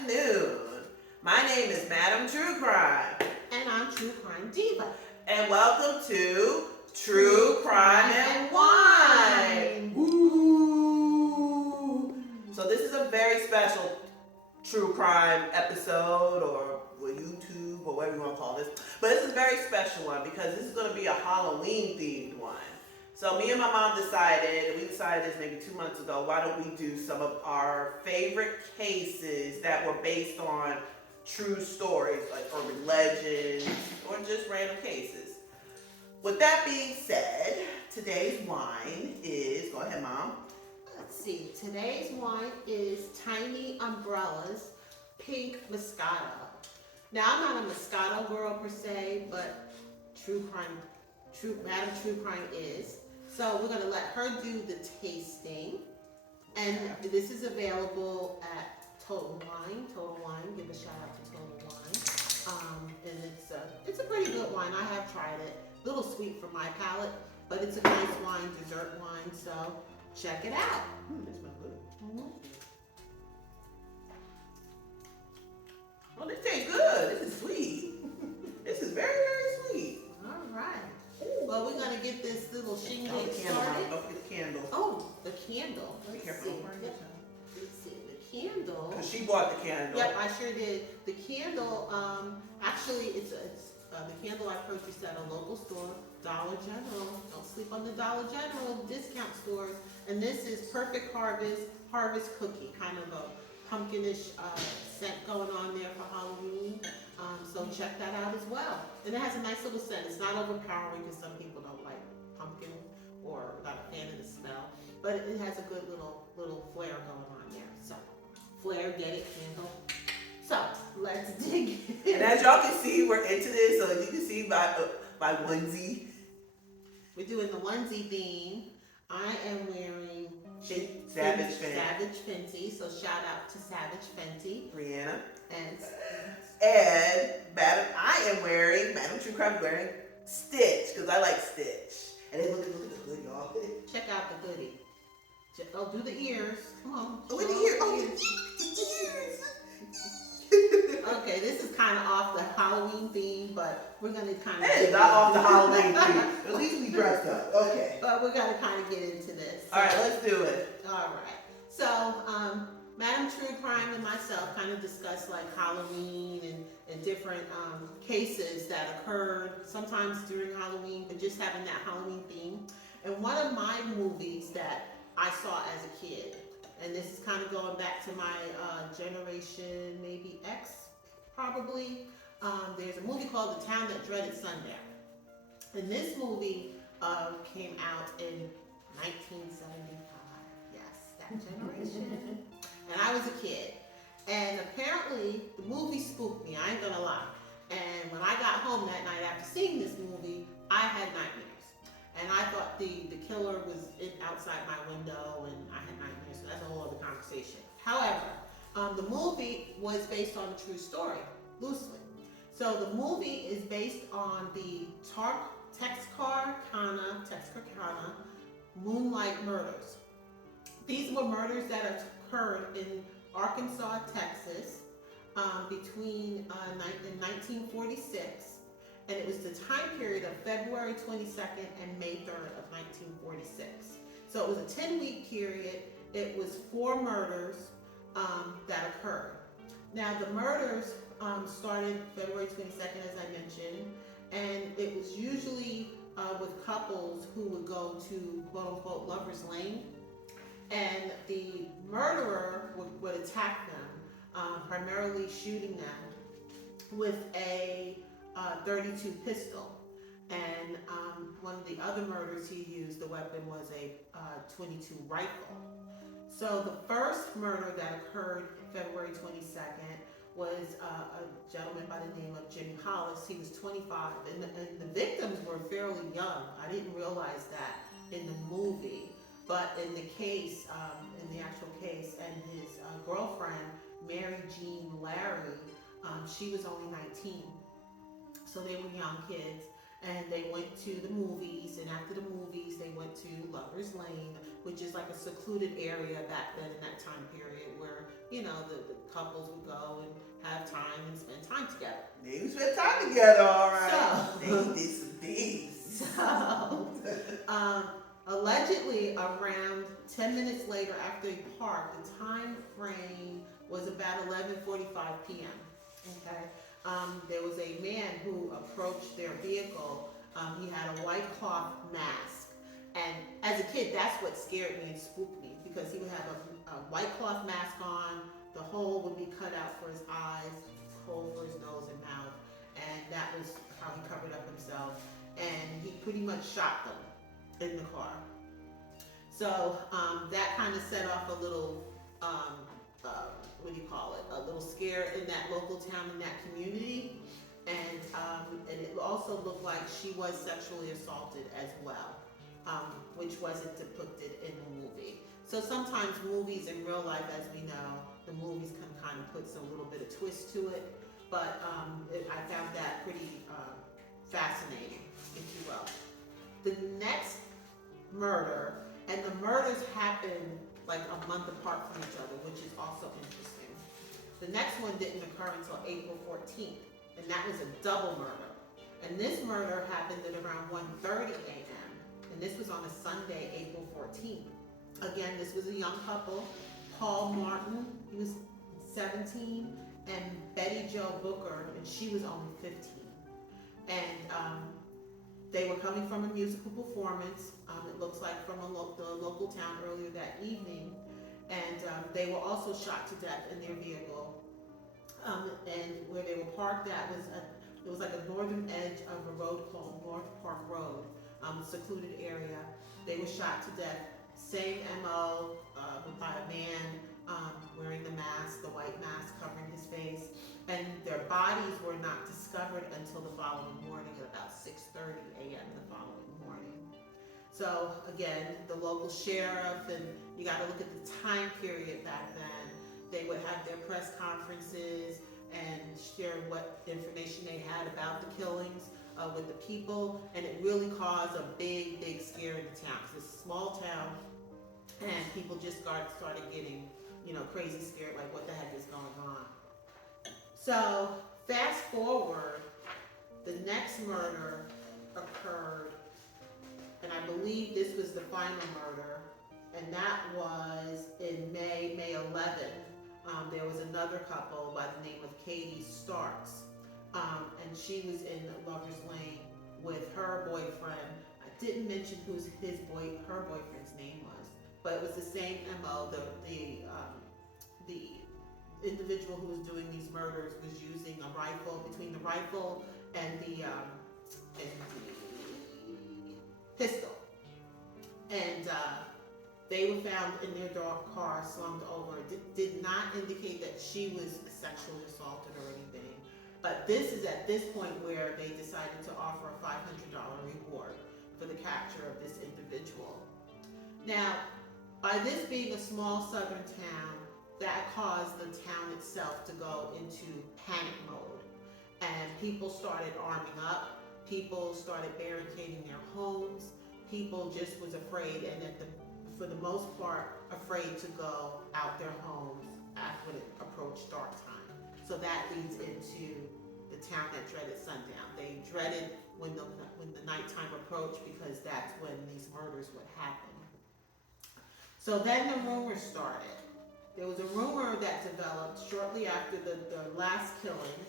afternoon. My name is Madam True Crime. And I'm Truecrime Diva. And welcome to True Crime and Wine. Woo! So this is a very special true crime episode or YouTube or whatever you want to call this. But this is a very special one because this is going to be a Halloween themed one. So me and my mom decided this maybe 2 months ago, why don't we do some of our favorite cases that were based on true stories, like urban legends or just random cases. With that being said, today's wine is, go ahead, Mom. Let's see, today's wine is Tiny Umbrellas Pink Moscato. Now, I'm not a Moscato girl per se, but Madam True Crime is. So we're going to let her do the tasting. And this is available at Total Wine. Total Wine, give a shout out to Total Wine. And it's a pretty good wine. I have tried it. A little sweet for my palate, but it's a nice wine, dessert wine. So check it out. This smells good. Oh, this tastes good. This is sweet. This is very, very sweet. All right. Well, we're going to get this little shindig started. Don't forget the candle. Oh, the candle. Be Let's careful. see. Let's see, the candle. Because she bought the candle. Yep, I sure did. The candle, actually, it's the candle I purchased at a local store, Dollar General. Don't sleep on the Dollar General discount stores. And this is Perfect Harvest Cookie, kind of a pumpkinish scent going on there for Halloween. So check that out as well. And it has a nice little scent. It's not overpowering because some people don't like pumpkin or not a fan of the smell. But it has a good little flair going on there. So, flair, get it, candle. So, let's dig in. And as y'all can see, we're into this. So you can see my onesie. We're doing the onesie theme. I am wearing Savage Fenty. Savage Fenty. So shout out to Savage Fenty. Brianna. And I am wearing, Madam True Crime is wearing Stich, because I like Stich. And then look at the hood, y'all. check out the goodie. Oh, do the ears. Come on. Oh, the ears. Oh, the ears. Okay, this is kind of off the Halloween theme, but we're going to kind of... Hey, not off the Halloween theme. At least we dressed up. Okay. But we're going to kind of get into this. All right, let's do it. All right. So, Madam True Crime and myself kind of discussed like Halloween and different cases that occurred sometimes during Halloween, but just having that Halloween theme. And one of my movies that I saw as a kid, and this is kind of going back to my generation, maybe X, probably. There's a movie called The Town That Dreaded Sundown. And this movie came out in 1975. Yes, that generation. And I was a kid. And apparently, the movie spooked me, I ain't gonna lie. And when I got home that night after seeing this movie, I had nightmares. And I thought the killer was outside my window, and I had nightmares, so that's a whole other conversation. However, the movie was based on a true story, loosely. So the movie is based on the Texarkana Moonlight Murders. These were murders that occurred in Arkansas, Texas, between in 1946. And it was the time period of February 22nd and May 3rd of 1946. So it was a 10-week period. It was 4 murders that occurred. Now the murders started February 22nd, as I mentioned, and it was usually with couples who would go to quote-unquote Lover's Lane, and the murderer would attack them, primarily shooting them with a 32 pistol, and one of the other murders he used, the weapon was a 22 rifle. So the first murder that occurred February 22nd was a gentleman by the name of Jimmy Hollis. He was 25, and the victims were fairly young. I didn't realize that in the movie, but in the case, in the actual case, and his girlfriend, Mary Jean Larry, she was only 19. So they were young kids. and they went to the movies, and after the movies they went to Lover's Lane, which is like a secluded area back then in that time period where, you know, the couples would go and have time and spend time together. They would spend time together, all right. So, they did some things. So, allegedly around 10 minutes later after he parked, the time frame was about 11:45 p.m. Okay. There was a man who approached their vehicle. He had a white cloth mask. And as a kid, that's what scared me and spooked me, because he would have a white cloth mask on, the hole would be cut out for his eyes, hole for his nose and mouth, and that was how he covered up himself. And he pretty much shot them in the car. So that kind of set off a little, what do you call it? A little scare in that local town, in that community. And it also looked like she was sexually assaulted as well, which wasn't depicted in the movie. So sometimes movies in real life, as we know, the movies can kind of put some little bit of twist to it. But I found that pretty fascinating, if you will. The next murder, and the murders happened like a month apart from each other, which is also interesting. The next one didn't occur until April 14th, and that was a double murder. And this murder happened at around 1:30 a.m., and this was on a Sunday, April 14th. Again, this was a young couple, Paul Martin, he was 17, and Betty Jo Booker, and she was only 15. And they were coming from a musical performance, it looks like from the local town earlier that evening, and they were also shot to death in their vehicle. And where they were parked at it was like a northern edge of a road called North Park Road, a secluded area. They were shot to death, same MO, by a man wearing the mask, the white mask covering his face, and their bodies were not discovered until the following morning at about 6:30 a.m. the following morning. So again, the local sheriff, and you got to look at the time period back then. They would have their press conferences and share what information they had about the killings with the people, and it really caused a big, big scare in the town. It's a small town, and people just started getting, you know, crazy scared, like what the heck is going on. So fast forward, the next murder occurred, and I believe this was the final murder, and that was in May 11th. There was another couple by the name of Katie Starks, and she was in Lover's Lane with her boyfriend. I didn't mention who her boyfriend's name was, but it was the same MO. The individual who was doing these murders was using a rifle, between the rifle and the pistol, and they were found in their dark car, slumped over. It did not indicate that she was sexually assaulted or anything. But this is at this point where they decided to offer a $500 reward for the capture of this individual. Now, by this being a small southern town, that caused the town itself to go into panic mode. And people started arming up. People started barricading their homes. People just was afraid, and for the most part, afraid to go out their homes after it approached dark time. So that leads into the town that dreaded sundown. They dreaded when the nighttime approached, because that's when these murders would happen. So then the rumor started. There was a rumor that developed shortly after the last killing,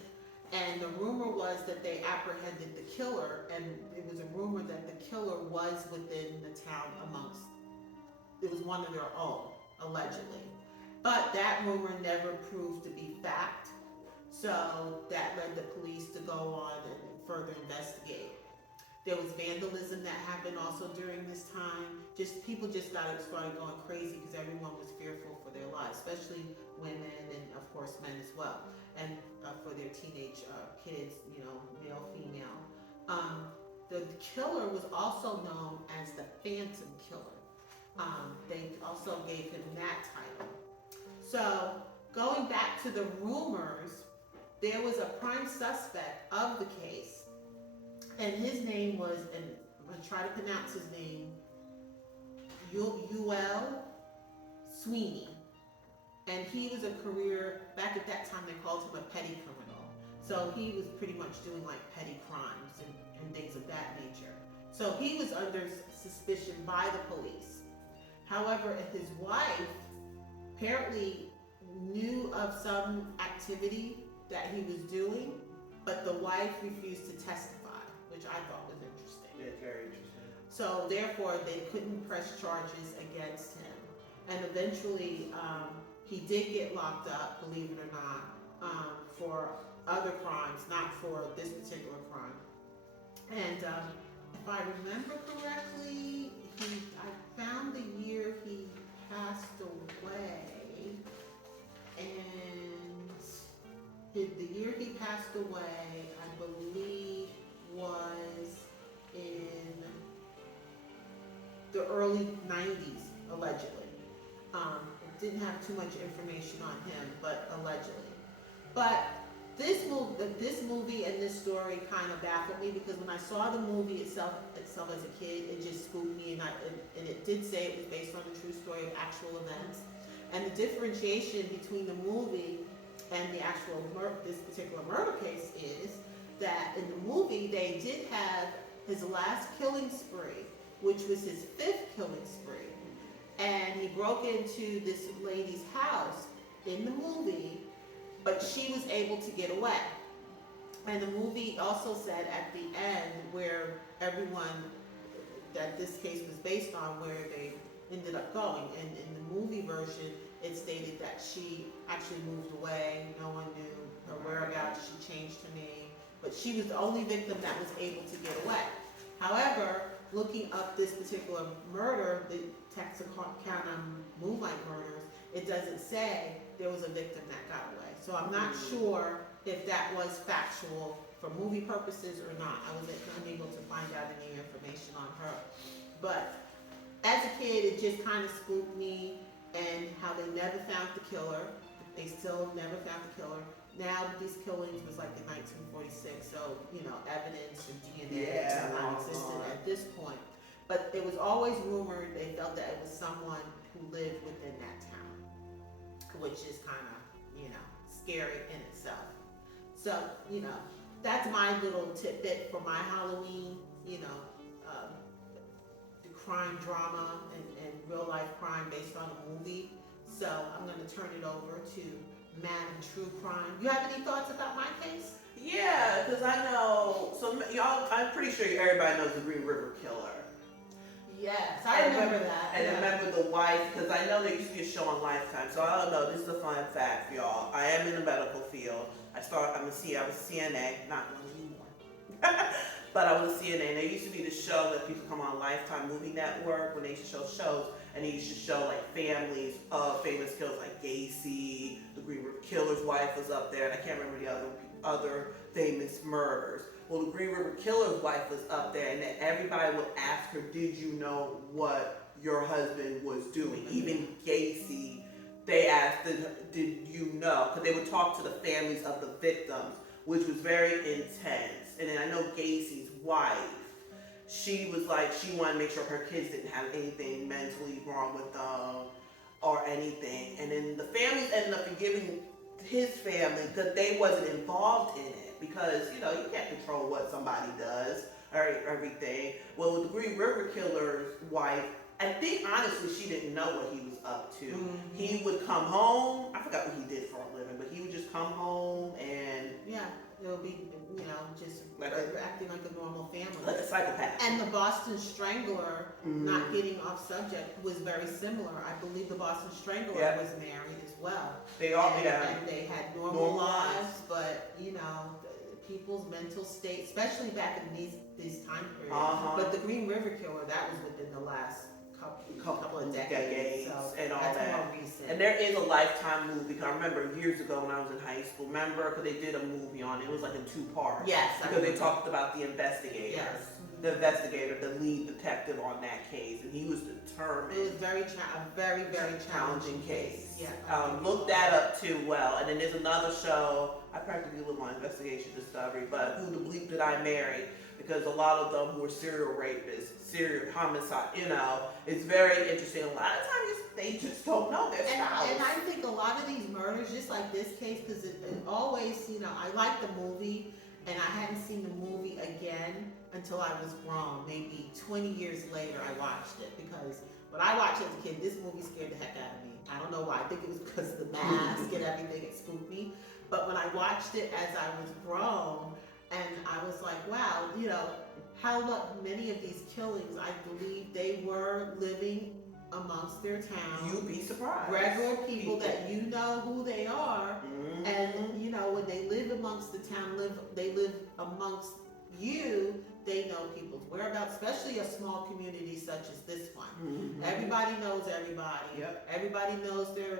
and the rumor was that they apprehended the killer, and it was a rumor that the killer was within the town it was one of their own, allegedly. But that rumor never proved to be fact, so that led the police to go on and further investigate. There was vandalism that happened also during this time. People started going crazy because everyone was fearful for their lives, especially women and of course men as well, and for their teenage kids, you know, male, female. The killer was also known as the Phantom Killer. They also gave him that title. So going back to the rumors, there was a prime suspect of the case, and his name was, and I'm gonna try to pronounce his name, Ul Sweeney. And he was a career, back at that time they called him a petty criminal. So he was pretty much doing like petty crimes and things of that nature. So he was under suspicion by the police. However, his wife apparently knew of some activity that he was doing, but the wife refused to testify, which I thought was interesting. Yeah, very interesting. So therefore, they couldn't press charges against him. And eventually, he did get locked up, believe it or not, for other crimes, not for this particular crime. And if I remember correctly, I found the year he passed away, and the year he passed away, I believe, was in the early 90s, allegedly. Didn't have too much information on him, but allegedly. But this movie and this story kind of baffled me, because when I saw the movie itself as a kid, it just spooked me, and it did say it was based on a true story of actual events. And the differentiation between the movie and the actual this particular murder case is that in the movie they did have his last killing spree, which was his 5th killing spree. And he broke into this lady's house in the movie, but she was able to get away. And the movie also said at the end, where everyone that this case was based on, where they ended up going, and in the movie version, it stated that she actually moved away, no one knew her whereabouts, she changed her name, but she was the only victim that was able to get away. However, looking up this particular murder, the Texarkana Moonlight murders, it doesn't say there was a victim that got away. So I'm not sure if that was factual for movie purposes or not. I was unable to find out any information on her. But as a kid, it just kind of spooked me, and how they never found the killer. They still never found the killer. Now these killings was like in 1946, so evidence and DNA is non-existent at this point. But it was always rumored, they felt that it was someone who lived within that town, which is kind of scary in itself. So that's my little tidbit for my Halloween. The crime drama and real life crime based on a movie. So I'm going to turn it over to Madam True Crime. You have any thoughts about my case? Yeah, because I know, so y'all, I'm pretty sure everybody knows the Green River Killer. Yes, I remember that. And remember the wife, because I know there used to be a show on Lifetime, so I don't know, this is a fun fact for y'all. I am in the medical field. I was CNA, not one anymore. But I was a CNA, and there used to be the show that people come on Lifetime Movie Network when they used to show shows, and they used to show like families of famous killers like Gacy, the Green River Killer's wife was up there, and I can't remember the other famous murders. Well, the Green River Killer's wife was up there, and then everybody would ask her, did you know what your husband was doing? Even Gacy, they asked, did you know? Because they would talk to the families of the victims, which was very intense. And then I know Gacy's wife, she was like, she wanted to make sure her kids didn't have anything mentally wrong with them or anything. And then the families ended up forgiving his family because they wasn't involved in it, because you can't control what somebody does or everything. Well, with the Green River Killer's wife, I think honestly she didn't know what he was up to. Mm-hmm. He would come home, I forgot what he did for a living, but he would just come home and it'll be just like acting like a normal family, like a psychopath. And the Boston Strangler, not getting off subject, was very similar. I believe the Boston Strangler was married as well. They all and they had normal lives, but people's mental state, especially back in these time periods. But the Green River Killer, that was within the last couple of decades, so and all that's that. More recent. And there is a Lifetime movie. I remember years ago when I was in high school. Remember, because they did a movie on it. It was like in 2 parts. Yes, because they talked about the investigators. Yes. the investigator, the lead detective on that case, and he was determined. It was very challenging case. Yeah. Look that up too. Well, and then there's another show. I practically live on Investigation Discovery, but Who the Bleep Did I Marry? Because a lot of them who are serial rapists, serial homicide, it's very interesting. A lot of times they just don't know their spouse. And I think a lot of these murders, just like this case, because it always, I like the movie, and I hadn't seen the movie again until I was grown. Maybe 20 years later, I watched it, because when I watched it as a kid, this movie scared the heck out of me. I don't know why. I think it was because of the mask and everything. It spooked me. But when I watched it as I was grown, and I was like, wow, how many of these killings, I believe they were living amongst their town. You'd be surprised. Regular people that you know who they are. Mm-hmm. And, when they live amongst the town, they live amongst you, they know people's whereabouts, especially a small community such as this one. Mm-hmm. Everybody knows everybody. Yep. Everybody knows their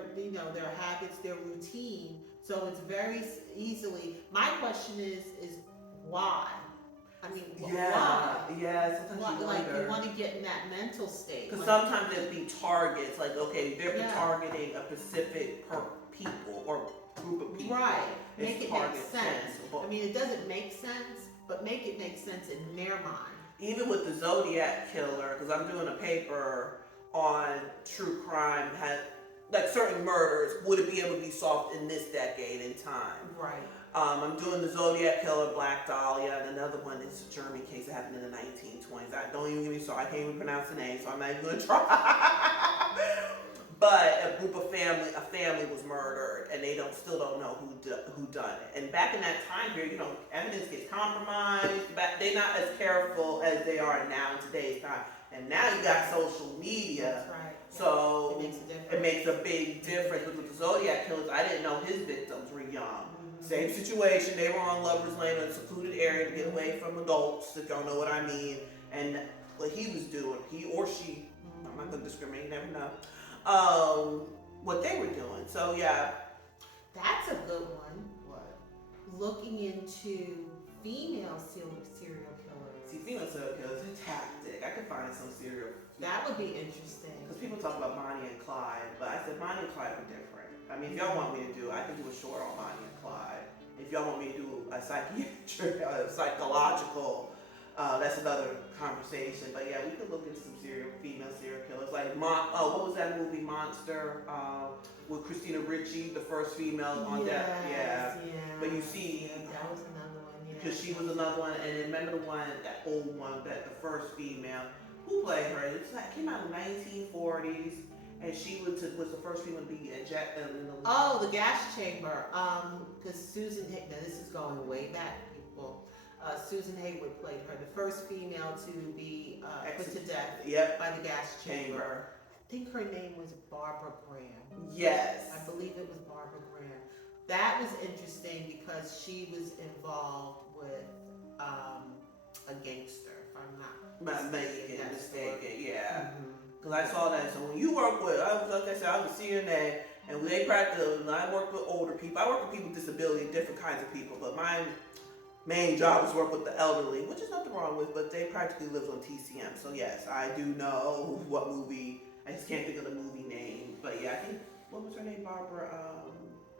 habits, their routine. So it's very easily, my question is why? I mean, why? Yeah, sometimes you wonder. You want to get in that mental state. Because sometimes there'll be targets, like, okay, they're targeting a specific people or group of people. Right. Make it make sense. Sensible. I mean, it doesn't make sense, but make it make sense in their mind. Even with the Zodiac killer, because I'm doing a paper on true crime, like certain murders, would it be able to be solved in this decade in time? Right. I'm doing the Zodiac killer, Black Dahlia, and another one is a German case that happened in the 1920s. Don't even get me started. I can't even pronounce the name, so I'm not even going to try. But a family was murdered, and they still don't know who done it. And back in that time period, evidence gets compromised. They're not as careful as they are now in today's time. And now you got social media. That's right. So it makes a big difference. But with the Zodiac killers, I didn't know his victims were young. Mm-hmm. Same situation. They were on Lover's Lane in a secluded area to get away from adults, if y'all know what I mean. And what he was doing, he or she, I'm not going to discriminate, you never know, what they were doing. So, yeah. That's a good one. What? Looking into female serial killers. See, female serial killers, a tactic. I could find some serial. That would be interesting. Because people talk about Bonnie and Clyde, but I said Bonnie and Clyde were different. I mean, if y'all want me to do, I can do a short on Bonnie and Clyde. If y'all want me to do a psychological, that's another conversation. But yeah, we could look into some female serial killers. Like, what was that movie, Monster, with Christina Ricci, the first female on death? Yeah. But you see, that was another one. Yeah. Because she was another one, and remember the one, that old one, that the first female, who played her? It came out in the 1940s, and she was the first female to be ejected in the. Oh, the gas chamber. Because Susan Haywood. Now this is going way back, people. Susan Haywood played her, the first female to be put to death by the gas chamber. I think her name was Barbara Graham. Yes. I believe it was Barbara Graham. That was interesting because she was involved with a gangster, if I'm not mistaken. Yeah. Because I saw that. So when you work with, like I said, I was a CNA, and they practice. I work with older people. I work with people with disability, different kinds of people, but my main job is work with the elderly, which is nothing wrong with, but they practically live on TCM. So yes, I do know what movie. I just can't think of the movie name, but yeah, I think, what was her name? Barbara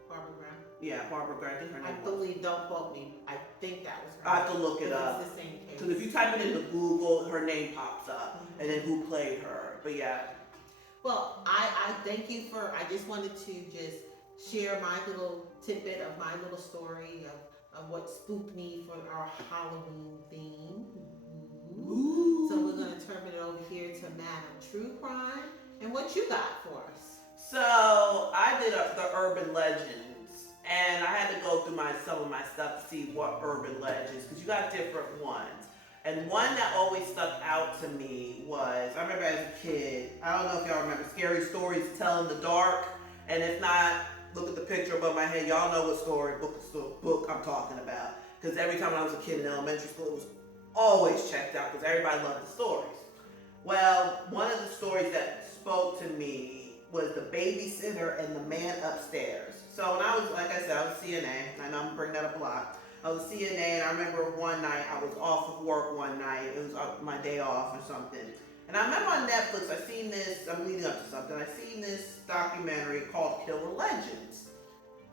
Graham. Yeah, Barbara Graham. I think her name was. I believe, don't quote me. I think that was her. I have to look it up. It's the same case. Because if you type it into Google, her name pops up, and then who played her. But yeah. Well, I thank you I just wanted to just share my little tidbit of my little story of what spooked me for our Halloween theme. Ooh. So we're going to turn it over here to Madam True Crime. And what you got for us? So I did the urban legends, and I had to go through some of my stuff to see what urban legends, because you got different ones. And one that always stuck out to me was, I remember as a kid, I don't know if y'all remember Scary Stories to Tell in the Dark, and if not, look at the picture above my head. Y'all know what book I'm talking about. Because every time I was a kid in elementary school, it was always checked out because everybody loved the stories. Well, one of the stories that spoke to me was the babysitter and the man upstairs. So when I was, like I said, I was CNA. I know I'm bringing that up a lot. I was CNN. I remember one night I was off of work one night. It was my day off or something. And I remember on Netflix, I seen this, I'm leading up to something, I seen this documentary called Killer Legends.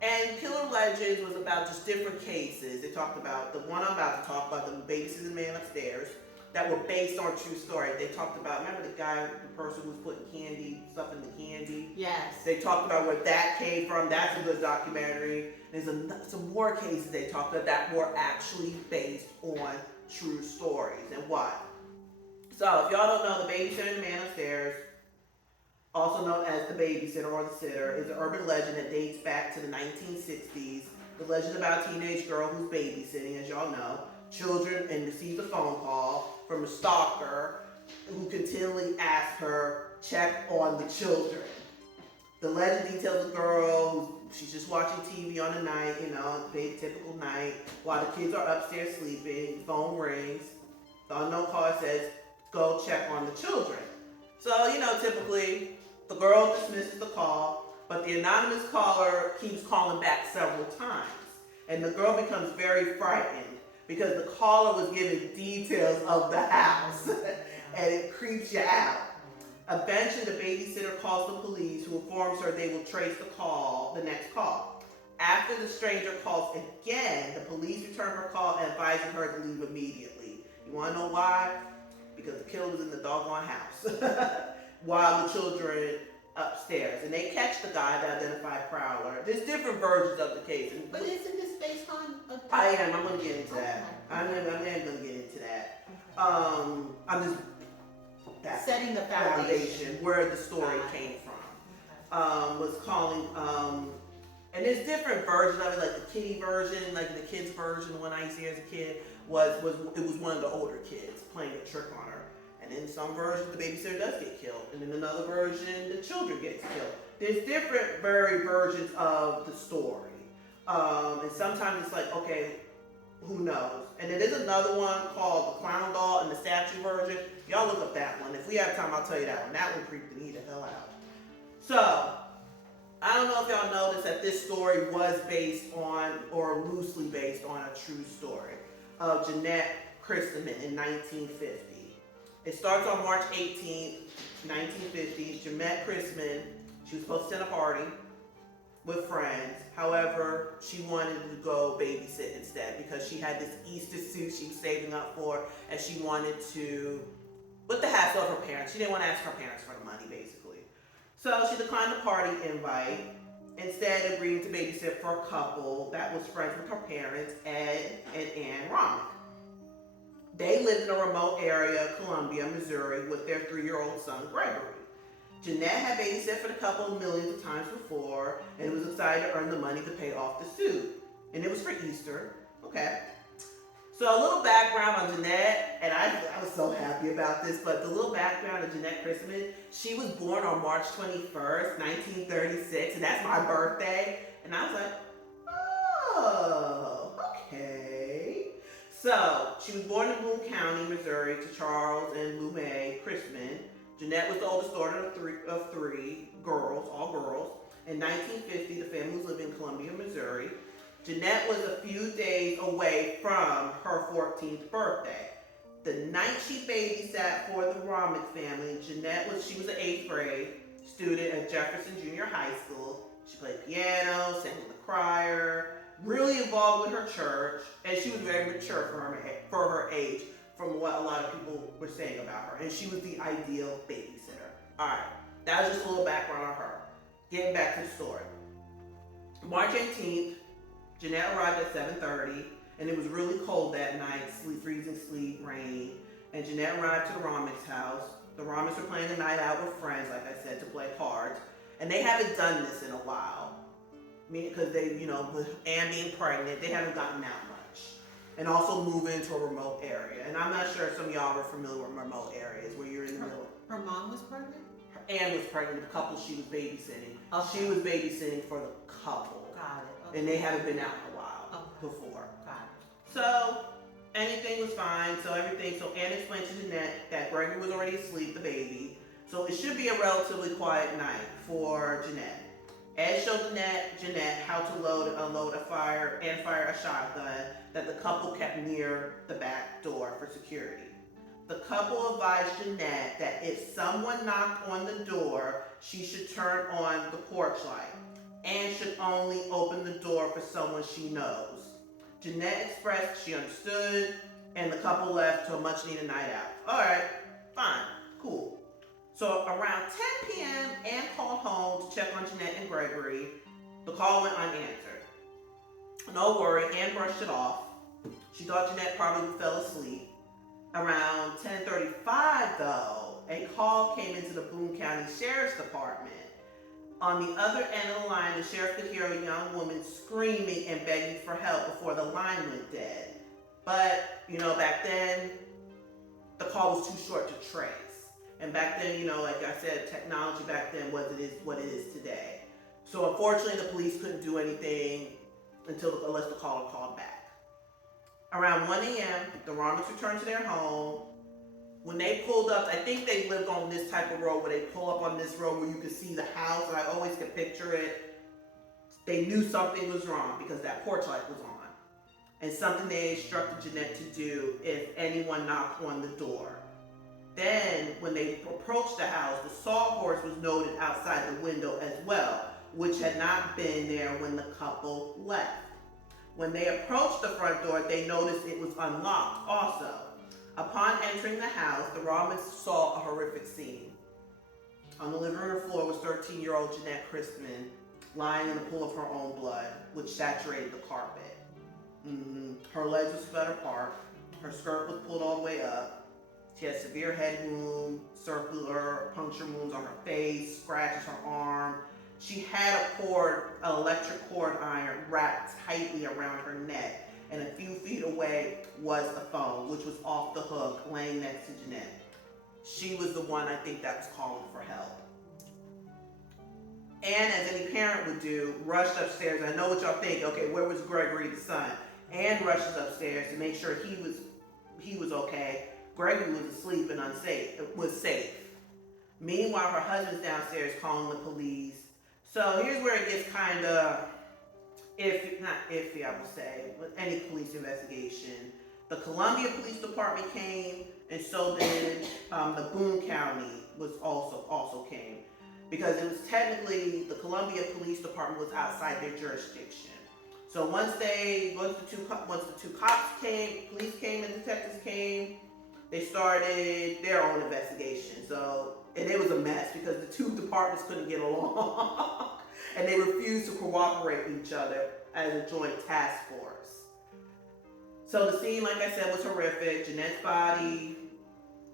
And Killer Legends was about just different cases. They talked about the one I'm about to talk about, the babysitting man upstairs, that were based on true story. They talked about, remember the guy, the person who was putting candy, stuff in the candy? Yes. They talked about where that came from. That's a good documentary. There's some more cases they talked about that were actually based on true stories and why. So if y'all don't know, the babysitter and the man upstairs, also known as the babysitter or the sitter, is an urban legend that dates back to the 1960s. The legend about a teenage girl who's babysitting, as y'all know, children, and receives a phone call from a stalker who continually asks her, check on the children. The legend details a girl, she's just watching TV on a night, you know, a big typical night, while the kids are upstairs sleeping, the phone rings, the unknown caller says, go check on the children. So, you know, typically, the girl dismisses the call, but the anonymous caller keeps calling back several times. And the girl becomes very frightened because the caller was giving details of the house, and it creeps you out. Eventually, the babysitter calls the police, who informs her they will trace the next call. After the stranger calls again, the police return her call and advising her to leave immediately. You want to know why? Because the killer was in the doggone house while the children upstairs. And they catch the guy, the identified prowler. There's different versions of the case. But isn't this based on a... I'm going to get into that. I'm going to get into that. Okay. I'm just... Setting the foundation. Where the story came from. Was calling... and there's different versions of it, like the kiddie version, like the kids version, the one I used to hear as a kid, was one of the older kids playing a trick on her. And in some versions, the babysitter does get killed. And in another version, the children gets killed. There's different versions of the story. And sometimes it's like, okay, who knows? And then there's another one called the Clown Doll and the Statue version. Y'all look up that one. If we have time, I'll tell you that one. That one creeped me the hell out. So, I don't know if y'all noticed that this story was based on, or loosely based on, a true story of Jeanette Christman in 1950. It starts on March 18th, 1950. Jeanette Christman, she was supposed to send a party with friends. However, she wanted to go babysit instead because she had this Easter suit she was saving up for, and she wanted to, with the hassle of her parents, she didn't want to ask her parents for the money, basically. So she declined the party invite, instead agreeing to babysit for a couple that was friends with her parents, Ed and Ann Romick. They lived in a remote area, Columbia, Missouri, with their 3-year-old son, Gregory. Jeanette had babysat for the couple millions of times before, and was excited to earn the money to pay off the suit. And it was for Easter. Okay. So a little background on Jeanette, and I was so happy about this, but the little background of Jeanette Christman, she was born on March 21st, 1936, and that's my birthday. And I was like, oh, okay. So, she was born in Boone County, Missouri, to Charles and Lou Mae Christman. Jeanette was the oldest daughter of three girls, all girls. In 1950, the family was living in Columbia, Missouri. Jeanette was a few days away from her 14th birthday. The night she babysat for the Romick family, she was an 8th grade student at Jefferson Junior High School. She played piano, sang in the choir, really involved with her church, and she was very mature for her age, from what a lot of people were saying about her. And she was the ideal babysitter. Alright, that was just a little background on her. Getting back to the story. March 18th, Jeanette arrived at 7:30, and it was really cold that night, freezing sleet, rain. And Jeanette arrived to the Romick's house. The Romicks were playing a night out with friends, like I said, to play cards. And they haven't done this in a while. Because they, with Anne being pregnant, they haven't gotten out much. And also moving into a remote area. And I'm not sure if some of y'all are familiar with remote areas where you're in the middle. Her mom was pregnant? Anne was pregnant, the couple she was babysitting. Okay. She was babysitting for the couple. Got it. Okay. And they haven't been out in a while before. Got it. So, anything was fine. So Anne explained to Jeanette that Gregory was already asleep, the baby. So it should be a relatively quiet night for Jeanette. Ed showed Jeanette how to load and unload fire a shotgun that the couple kept near the back door for security. The couple advised Jeanette that if someone knocked on the door, she should turn on the porch light and should only open the door for someone she knows. Jeanette expressed she understood, and the couple left to a much-needed night out. All right, fine, cool. So around 10 p.m., Ann called home to check on Jeanette and Gregory. The call went unanswered. No worry, Ann brushed it off. She thought Jeanette probably fell asleep. Around 10:35, though, a call came into the Boone County Sheriff's Department. On the other end of the line, the sheriff could hear a young woman screaming and begging for help before the line went dead. But, back then, the call was too short to trace. And back then, like I said, technology back then what it is today. So unfortunately, the police couldn't do anything unless the caller called back. Around 1 a.m., the Romans returned to their home. When they pulled up, I think they lived on this type of road where they pull up on this road where you could see the house, and I always could picture it. They knew something was wrong because that porch light was on. And something they instructed Jeanette to do if anyone knocked on the door. Then, when they approached the house, the sawhorse was noted outside the window as well, which had not been there when the couple left. When they approached the front door, they noticed it was unlocked also. Upon entering the house, the Romans saw a horrific scene. On the living room floor was 13-year-old Jeanette Christman lying in a pool of her own blood, which saturated the carpet. Her legs were split apart. Her skirt was pulled all the way up. She had severe head wounds, circular puncture wounds on her face, scratches her arm. She had an electric cord iron wrapped tightly around her neck, and a few feet away was the phone, which was off the hook, laying next to Jeanette. She was the one, I think, that was calling for help. Ann, as any parent would do, rushed upstairs. I know what y'all think. Okay, where was Gregory, the son? Ann rushes upstairs to make sure he was okay. Gregory was asleep and was safe. Meanwhile, her husband's downstairs calling the police. So here's where it gets kind of not iffy, I would say, with any police investigation. The Columbia Police Department came, and so did the Boone County also came, because it was technically the Columbia Police Department was outside their jurisdiction. So once the two cops came, police came, and detectives came, they started their own investigation. And it was a mess because the two departments couldn't get along. And they refused to cooperate with each other as a joint task force. So the scene, like I said, was horrific. Jeanette's body,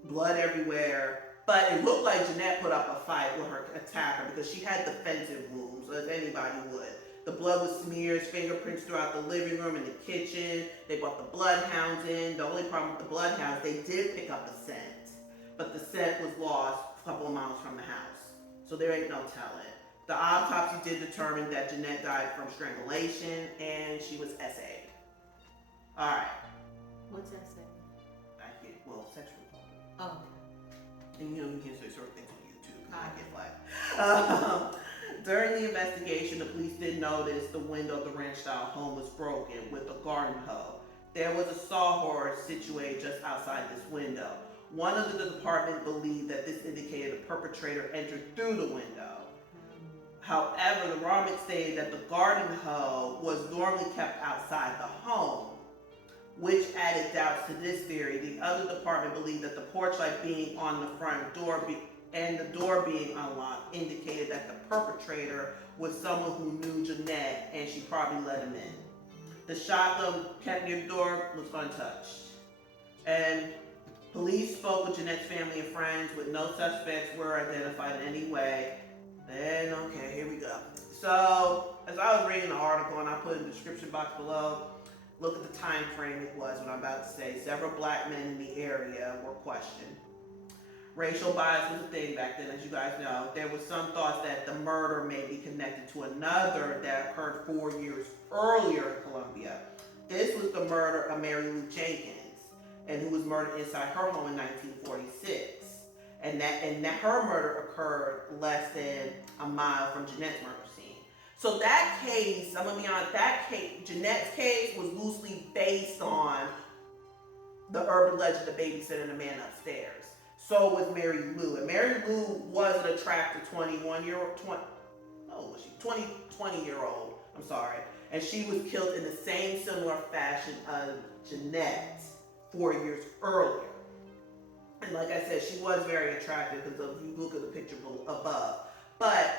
blood everywhere. But it looked like Jeanette put up a fight with her attacker because she had defensive wounds, as anybody would. The blood was smeared, fingerprints throughout the living room and the kitchen. They brought the bloodhounds in. The only problem with the bloodhounds, they did pick up a scent. But the scent was lost a couple of miles from the house. So there ain't no telling. The autopsy did determine that Jeanette died from strangulation and she was SA'd. All right. What's that say? Sexual assault. Oh. And you can say certain things on YouTube. I get flagged. During the investigation, the police did notice the window of the ranch-style home was broken with a garden hoe. There was a sawhorse situated just outside this window. One of the department believed that this indicated the perpetrator entered through the window. However, the Romans stated that the garden hoe was normally kept outside the home, which added doubts to this theory. The other department believed that the porch light being on the front door and the door being unlocked indicated that the perpetrator was someone who knew Jeanette and she probably let him in. The shotgun kept near the door was untouched. And police spoke with Jeanette's family and friends, with no suspects were identified in any way. Then, okay, here we go. So, as I was reading the article, and I put in the description box below, look at the time frame it was what I'm about to say. Several black men in the area were questioned. Racial bias was a thing back then, as you guys know. There was some thoughts that the murder may be connected to another that occurred 4 years earlier in Columbia. This was the murder of Mary Lou Jenkins, and who was murdered inside her home in 1946. And that her murder occurred less than a mile from Jeanette's murder scene. So that case, I'm gonna be honest, that case, Jeanette's case, was loosely based on the urban legend of babysitting the man upstairs. So was Mary Lou. And Mary Lou was an attractive 20-year-old, I'm sorry. And she was killed in the same similar fashion as Jeanette 4 years earlier. And like I said, she was very attractive because if you look at the picture above. But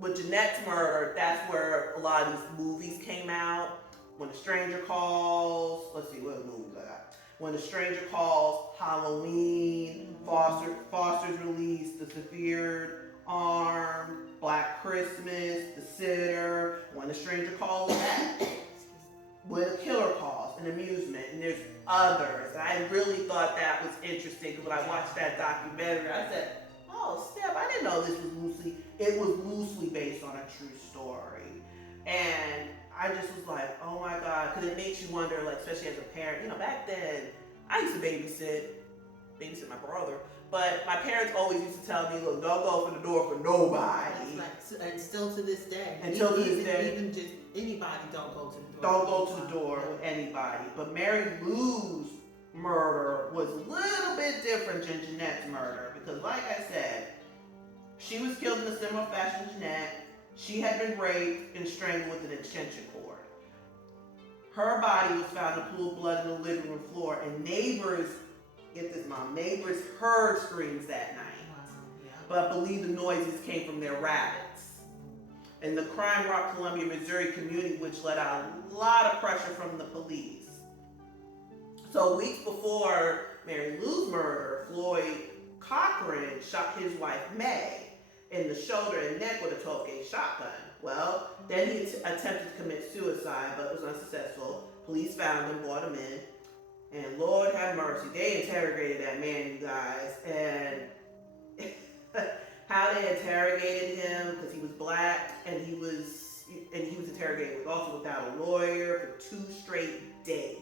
with Jeanette's murder, that's where a lot of these movies came out. When a Stranger Calls, let's see, what movies I got? When a Stranger Calls, Halloween, Foster's Release, The Severed Arm, Black Christmas, The Sitter, When a Stranger Calls Back, When a Killer Calls, An Amusement, and there's others. I really thought that was interesting because when I watched that documentary, I said, oh, snap, I didn't know this was loosely based on a true story. And I just was like, oh my God, because it makes you wonder, like, especially as a parent, back then, I used to babysit my brother, but my parents always used to tell me, look, don't go for the door for nobody. That's right. And still to this day. Until this day. Even just anybody don't go to the door. Don't go to the door with anybody. But Mary Lou's murder was a little bit different than Jeanette's murder because, like I said, she was killed in a similar fashion to Jeanette. She had been raped and strangled with an extension cord. Her body was found in a pool of blood in the living room floor, and neighbors, get this, Mom, neighbors heard screams that night, but believed the noises came from their rabbits. And the Crime Rock, Columbia, Missouri community, which let out a lot of pressure from the police. So weeks before Mary Lou's murder, Floyd Cochran shot his wife, May, in the shoulder and neck with a 12-gauge shotgun. Well, then he attempted to commit suicide, but was unsuccessful. Police found him, brought him in, and Lord have mercy, they interrogated that man, you guys, and how they interrogated him, because he was black, and he was interrogated also without a lawyer for 2 straight days.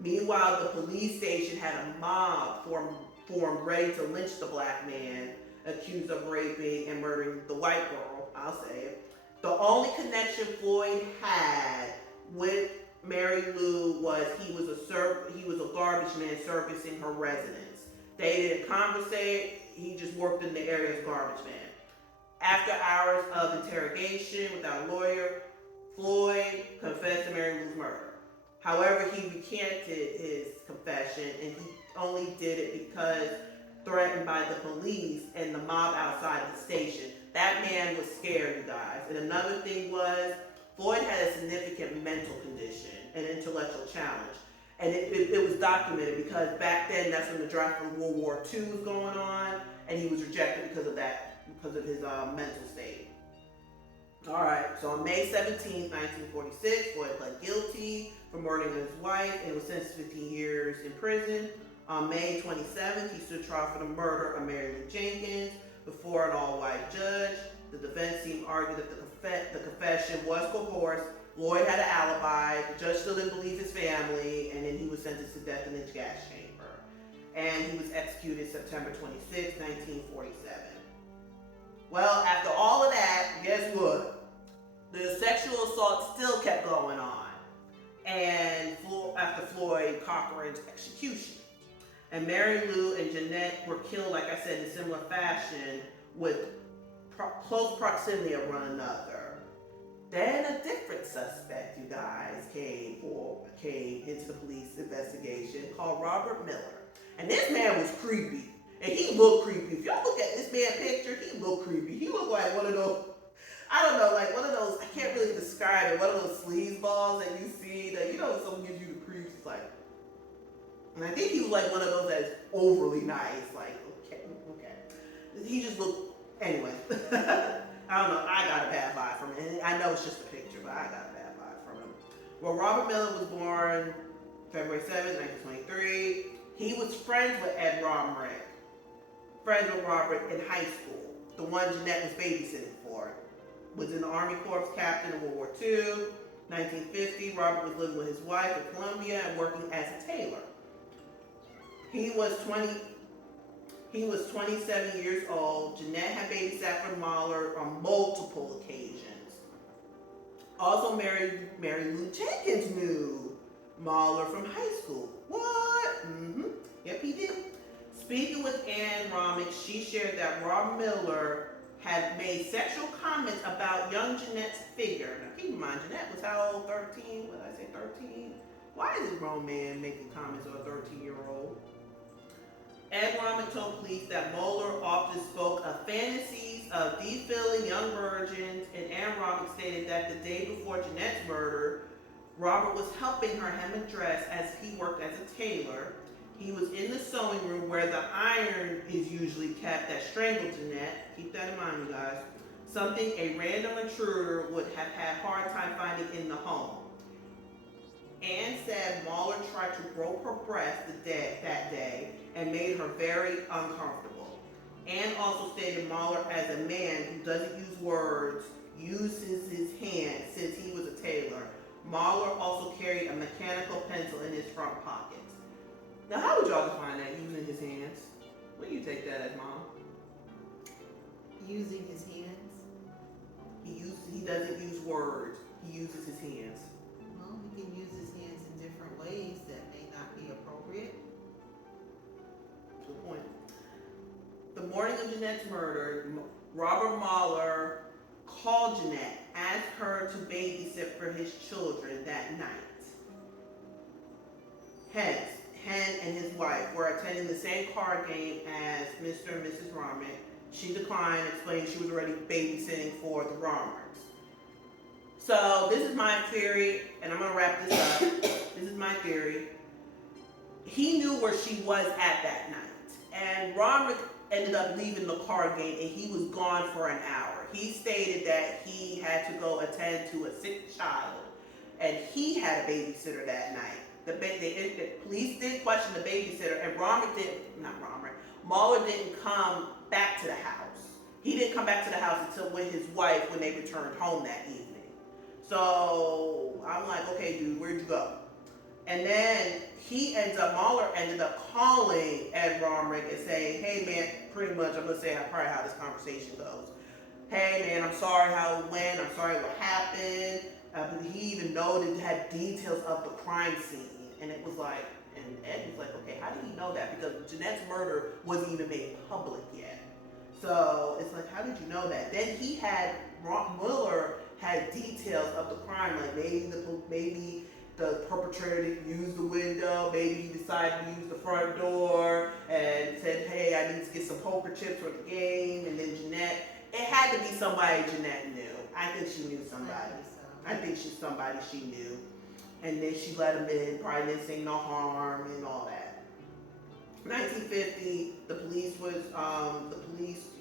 Meanwhile, the police station had a mob formed ready to lynch the black man accused of raping and murdering the white girl, I'll say it. The only connection Floyd had with Mary Lou was he was a garbage man servicing her residence. They didn't conversate, he just worked in the area as garbage man. After hours of interrogation without a lawyer, Floyd confessed to Mary Lou's murder. However, he recanted his confession, and he only did it because threatened by the police and the mob outside the station. That man was scared, you guys. And another thing was, Floyd had a significant mental condition, an intellectual challenge. And it was documented because back then, that's when the draft for World War II was going on, and he was rejected because of that, because of his mental state. All right, so on May 17, 1946, Floyd pled guilty for murdering his wife and was sentenced to 15 years in prison. On May 27th, he stood trial for the murder of Mary Lou Jenkins before an all-white judge. The defense team argued that the confession was coerced. Floyd had an alibi. The judge still didn't believe his family, and then he was sentenced to death in his gas chamber. And he was executed September 26, 1947. Well, after all of that, guess what? The sexual assault still kept going on. And after Floyd Cochran's execution. And Mary Lou and Jeanette were killed, like I said, in similar fashion with close proximity of one another. Then a different suspect, you guys, came into the police investigation called Robert Miller. And this man was creepy. And he looked creepy. If y'all look at this man's picture, he looked creepy. He looked like one of those, I don't know, like one of those, I can't really describe it, one of those sleazeballs that you see that, when someone gives you the creeps, it's like, and I think he was like one of those that's overly nice, like, okay. He just looked, anyway. I don't know, I got a bad vibe from him. I know it's just a picture, but I got a bad vibe from him. Well, Robert Miller was born February 7th, 1923. He was friends with Ed Romerick, friends with Robert in high school. The one Jeanette was babysitting for. Was in the Army Corps captain in World War II. 1950, Robert was living with his wife in Columbia and working as a tailor. He was 27 years old. Jeanette had babysat for Mahler on multiple occasions. Also, Mary Lou Jenkins knew Mahler from high school. What? Mm-hmm. Yep, he did. Speaking with Ann Romick, she shared that Rob Miller had made sexual comments about young Jeanette's figure. Now, keep in mind, Jeanette was how old? 13? What did I say, 13? Why is this grown man making comments on a 13-year-old? Ann Romick told police that Mahler often spoke of fantasies of defilling young virgins, and Ann Romick stated that the day before Jeanette's murder, Robert was helping her hem a dress as he worked as a tailor. He was in the sewing room where the iron is usually kept that strangled Jeanette. Keep that in mind, you guys. Something a random intruder would have had a hard time finding in the home. Ann said Mahler tried to grope her breast that day and made her very uncomfortable. Ann also stated Mahler, as a man who doesn't use words, uses his hands since he was a tailor. Mahler also carried a mechanical pencil in his front pockets. Now, how would y'all define that, using his hands? What do you take that as, Mom? Using his hands? He doesn't use words. He uses his hands. Well, he can use his hands in different ways that may not be appropriate. Good point. The morning of Jeanette's murder, Robert Mahler called Jeanette, asked her to babysit for his children that night. Hence, Hen and his wife were attending the same card game as Mr. and Mrs. Romick. She declined, explaining she was already babysitting for the Romers. So this is my theory, and I'm going to wrap this up. This is my theory. He knew where she was at that night, and Romick ended up leaving the card game, and he was gone for an hour. He stated that he had to go attend to a sick child, and he had a babysitter that night. The police did question the babysitter, and Mahler didn't come back to the house. He didn't come back to the house until with his wife when they returned home that evening. So I'm like, okay, dude, where'd you go? And then Mahler ended up calling Ed Romick and saying, hey man, pretty much, I'm gonna say probably how this conversation goes. Hey man, I'm sorry how it went, I'm sorry what happened. He even noted, had details of the crime scene. And it was like, and Ed was like, okay, how did he know that? Because Jeanette's murder wasn't even made public yet. So it's like, how did you know that? Then Miller had details of the crime, like maybe the perpetrator didn't use the window, maybe he decided to use the front door and said, hey, I need to get some poker chips for the game. And then Jeanette, it had to be somebody Jeanette knew. I think she knew somebody. I think she's somebody she knew. And then she let him in, probably didn't say no harm and all that. 1950, the police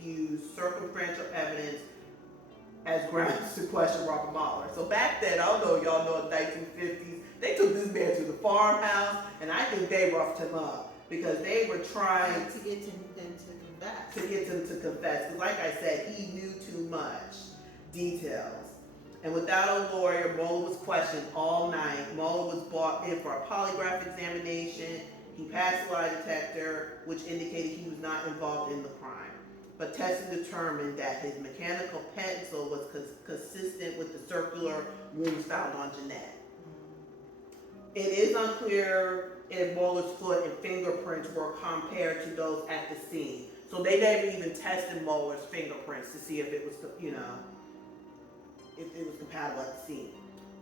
used circumstantial evidence as grounds to question Robert Mahler. So back then, I don't know if y'all know, in the 1950s, they took this man to the farmhouse, and I think they roughed him up because they were trying to get him to confess. To get him to confess. Because like I said, he knew too much details. And without a lawyer, Mahler was questioned all night. Mahler was brought in for a polygraph examination. He passed a lie detector, which indicated he was not involved in the crime. But testing determined that his mechanical pencil was consistent with the circular wounds found on Jeanette. It is unclear if Mahler's foot and fingerprints were compared to those at the scene. So they never even tested Mahler's fingerprints to see if it was, if it was compatible at the scene.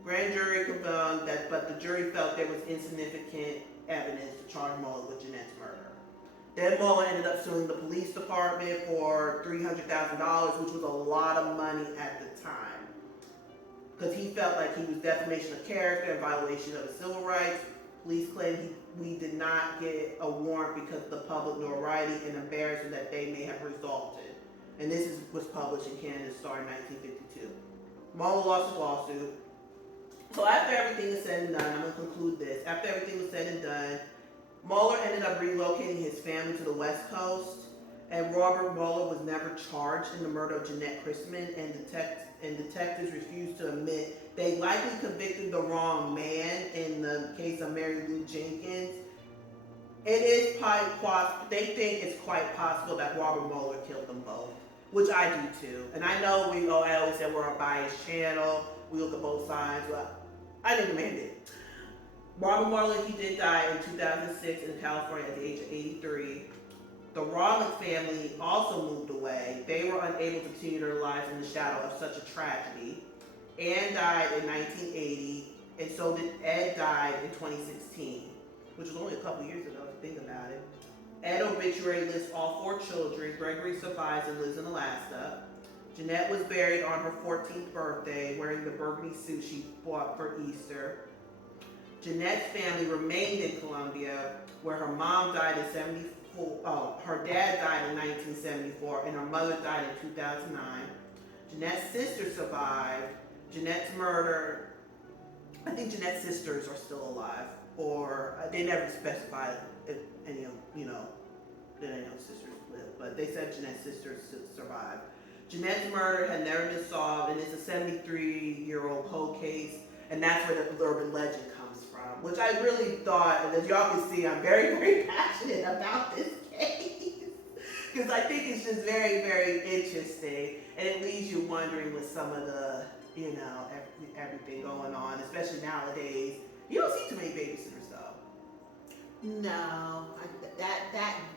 Grand jury confirmed that, but the jury felt there was insignificant evidence to charge Mahler with Jeanette's murder. Then Mahler ended up suing the police department for $300,000, which was a lot of money at the time. Because he felt like he was defamation of character and violation of his civil rights. Police claimed we did not get a warrant because of the public notoriety and embarrassment that they may have resulted. And this was published in Canada starting in 1952. Mahler lost his lawsuit. So after everything is said and done, I'm going to conclude this. After everything was said and done, Mahler ended up relocating his family to the West Coast, and Robert Mahler was never charged in the murder of Jeanette Christman, and detectives refused to admit they likely convicted the wrong man in the case of Mary Lou Jenkins. It is quite possible, they think it's quite possible that Robert Mahler killed them both, which I do too. And I know I always say we're a biased channel, we look at both sides. Well, I think the man did. Robert Marley, he did die in 2006 in California at the age of 83. The Rawlins family also moved away. They were unable to continue their lives in the shadow of such a tragedy. Ann died in 1980, and so did Ed died in 2016, which was only a couple years ago if you think about it. Ed obituary lists all 4 children. Gregory survives and lives in Alaska. Jeanette was buried on her 14th birthday wearing the burgundy suit she bought for Easter. Jeanette's family remained in Colombia, where her mom died in 74. Her dad died in 1974, and her mother died in 2009. Jeanette's sister survived. Jeanette's murder, I think Jeanette's sisters are still alive, or they never specified if any of, that any of the sisters lived, but they said Jeanette's sisters survived. Jeanette's murder had never been solved, and it's a 73-year-old cold case, and that's where the urban legend comes from, which I really thought, and as y'all can see, I'm very, very passionate about this case, because I think it's just very, very interesting, and it leaves you wondering with some of the, everything going on, especially nowadays. You don't see too many babysitters though. No,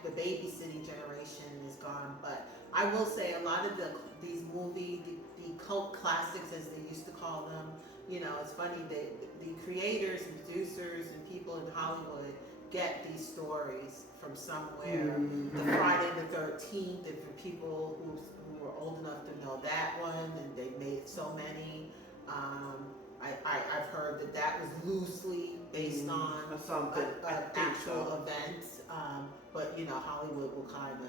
the babysitting generation is gone. But I will say a lot of these movie, the cult classics as they used to call them. It's funny that the creators and producers and people in Hollywood get these stories from somewhere. The Friday the 13th, and for people who were old enough to know that one, and they made so many. I've heard that was loosely based on something, an actual event, but Hollywood will kind of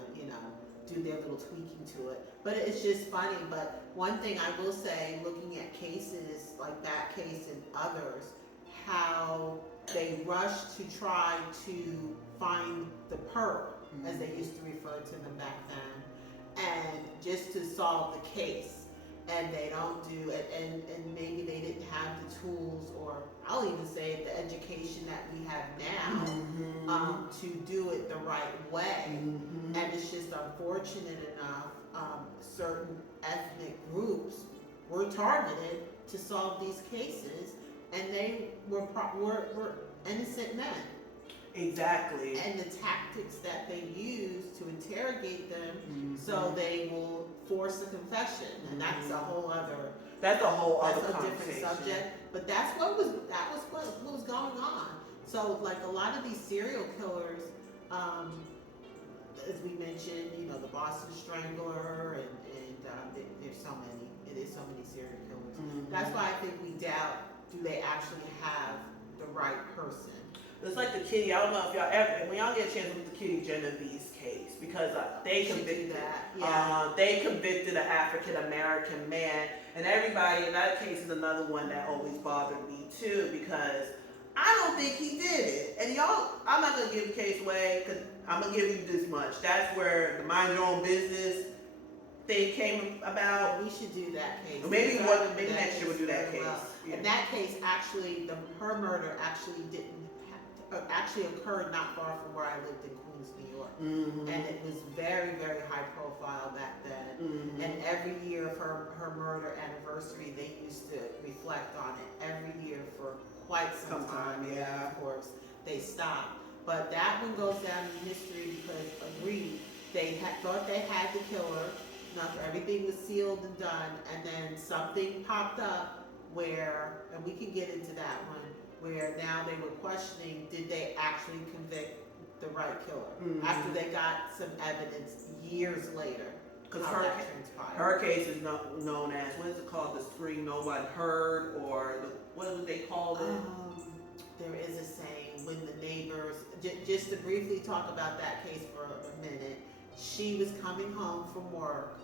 do their little tweaking to it. But it's just funny. But one thing I will say, looking at cases like that case and others, how they rush to try to find the perp, as they used to refer to them back then, and just to solve the case. And they don't do it, and maybe they didn't have the tools, or I'll even say the education that we have now, to do it the right way. And it's just unfortunate enough, certain ethnic groups were targeted to solve these cases, and they were innocent men. Exactly. And the tactics that they use to interrogate them, so they will force a confession, and that's a whole other. That's a whole other different subject. But that was what was going on. So like a lot of these serial killers, as we mentioned, the Boston Strangler, and there's so many. There's so many serial killers. That's why I think we doubt, do they actually have the right person? It's like the Kitty. I don't know if y'all ever, when y'all get a chance to look at the Kitty Genovese case, because they convicted that. Yeah. They convicted an African American man, and everybody in that case is another one that always bothered me too, because I don't think he did it. And y'all, I'm not gonna give the case away, because I'm gonna give you this much. That's where the mind your own business thing came about. We should do that case. Maybe next year we'll do that case. Well. Yeah. In that case, actually, her murder actually occurred not far from where I lived in Queens, New York. And it was very, very high profile back then. And every year of her murder anniversary, they used to reflect on it every year for quite some time. Yeah. Of course, they stopped. But that one goes down in history because, agreed, they thought they had the killer. Everything was sealed and done, and then something popped up where, and we can get into that one, where now they were questioning, did they actually convict the right killer? After they got some evidence years later. Because her case is known as, what is it called? The scream no one heard, or what would they call it? There is a saying, when the neighbors, just to briefly talk about that case for a minute, she was coming home from work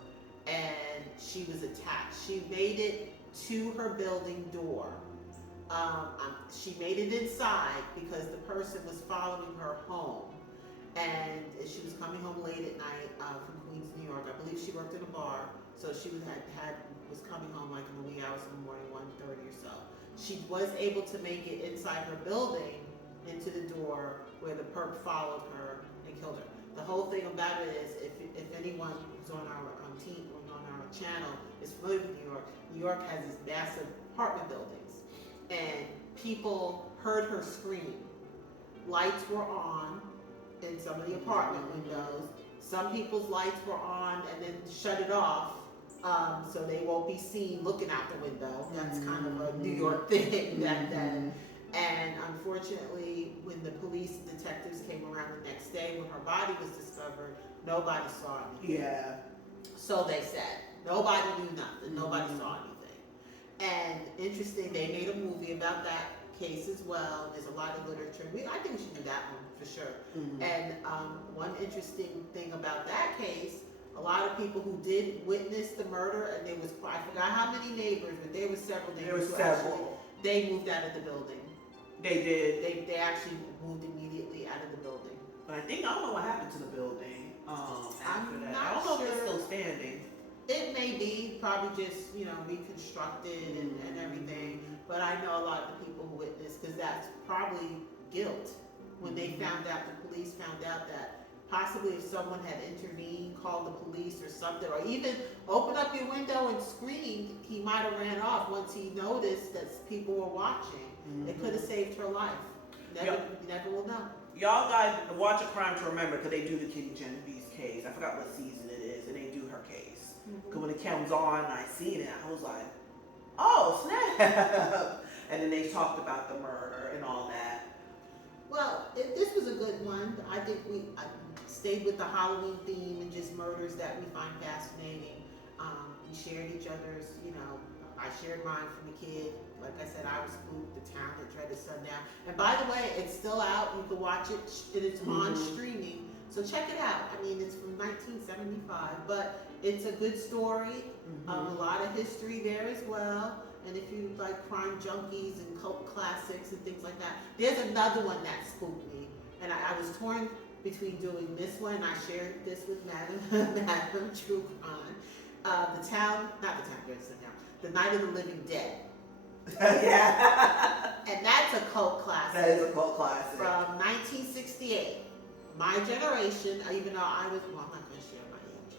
and she was attacked. She made it to her building door. She made it inside because the person was following her home, and she was coming home late at night from Queens, New York. I believe she worked in a bar, so she was coming home like in the wee hours of the morning, 1:30 or so. She was able to make it inside her building into the door where the perp followed her and killed her. The whole thing about it is, if anyone who's on our team, on our channel is familiar with New York has this massive apartment buildings, and people heard her scream. Lights were on in some of the apartment windows. Some people's lights were on and then shut it off, so they won't be seen looking out the window. That's kind of a New York thing back then. And unfortunately, when the police and detectives came around the next day, when her body was discovered, nobody saw anything. Yeah. So they said. Nobody knew nothing. Nobody saw anything. And interesting, they made a movie about that case as well. There's a lot of literature. I think we should do that one for sure. And one interesting thing about that case, a lot of people who did witness the murder, and there was, I forgot how many neighbors, but there were several neighbors who actually, they moved out of the building. They did. They actually moved immediately out of the building. But I don't know what happened to the building after that. not I don't know if it's sure. still standing. It may be probably just, reconstructed and everything. But I know a lot of the people who witnessed, because that's probably guilt. When they found out, the police found out that possibly if someone had intervened, called the police or something, or even opened up your window and screamed, he might have ran off once he noticed that people were watching. It could have saved her life. You never will know. Y'all guys watch A Crime to Remember, because they do the Kitty Genovese case. I forgot what season it is, and they do her case. Because when it comes on, I seen it, I was like, oh, snap. And then they talked about the murder and all that. Well, this was a good one. I think I stayed with the Halloween theme and just murders that we find fascinating. We shared each other's, I shared mine from a kid. Like I said, I was spooked, the town that dreaded sundown. And by the way, it's still out. You can watch it. It's on streaming. So check it out. I mean, it's from 1975, but it's a good story. A lot of history there as well. And if you like crime junkies and cult classics and things like that, there's another one that spooked me. And I was torn between doing this one. I shared this with Madam True Crime. The Night of the Living Dead. Yeah. And that's a cult classic. That is a cult classic. From 1968. My generation, even though I'm not going to share my age.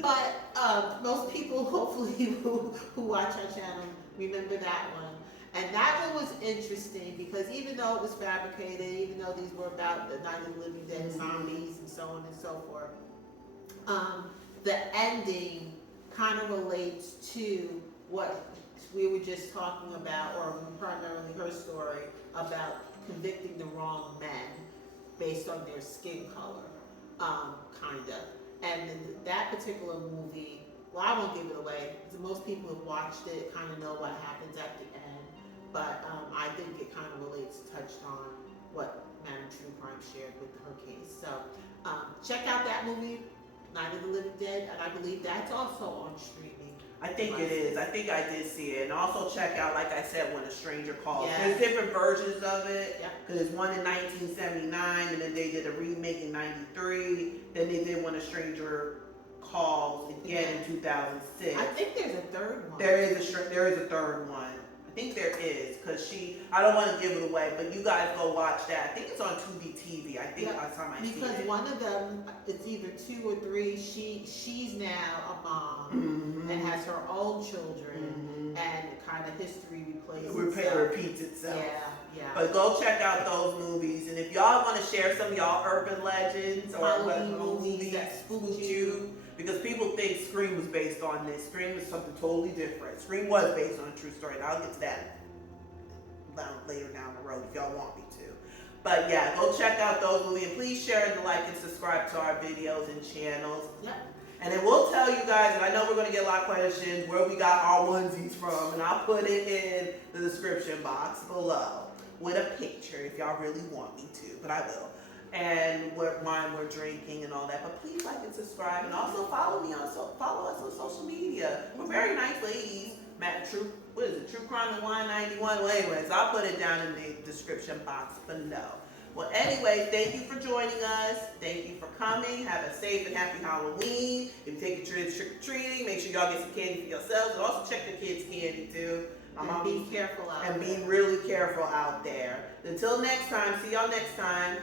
But most people, hopefully, who watch our channel remember that one. And that one was interesting because even though it was fabricated, even though these were about the Night of the Living Dead, zombies, and so on and so forth, the ending kind of relates to what we were just talking about, or primarily her story, about convicting the wrong men based on their skin color, kind of. And in that particular movie, well, I won't give it away, because most people who've watched it kind of know what happens at the end, but I think it kind of touched on what Madam True Crime shared with her case. So check out that movie, Night of the Living Dead, and I believe that's also on streaming. I think it is. I think I did see it. And also check out, like I said, When a Stranger Calls. Yes. There's different versions of it. Yep. Because there's one in 1979, and then they did a remake in 93. Then they did When a Stranger Calls again in 2006. I think there's a third one. There is a third one. I think there is, because I don't want to give it away, but you guys go watch that. I think it's on Tubi TV. I think last time I see it. Because one of them, it's either 2 or 3, she's now a mom and has her own children, and kind of history repeats itself. Yeah. But go check out those movies, and if y'all want to share some of y'all urban legends or Halloween movies that spooked you. Because people think Scream was based on this. Scream was something totally different. Scream was based on a true story, and I'll get to that later down the road if y'all want me to. But yeah, go check out those movies, and please share and like and subscribe to our videos and channels. Yep. And then we'll tell you guys, and I know we're going to get a lot of questions, where we got our onesies from, and I'll put it in the description box below with a picture if y'all really want me to, but I will. And what wine we're drinking and all that. But please like and subscribe, and also follow us on social media. We're very nice ladies. True Crime and Wine 91. Well, anyways, I'll put it down in the description box below. Well, anyway, thank you for joining us. Thank you for coming. Have a safe and happy Halloween. If you take your kids trick-or-treating, make sure y'all get some candy for yourselves, and also check the kids' candy too. And be careful out there. And be really careful out there. Until next time, see y'all next time.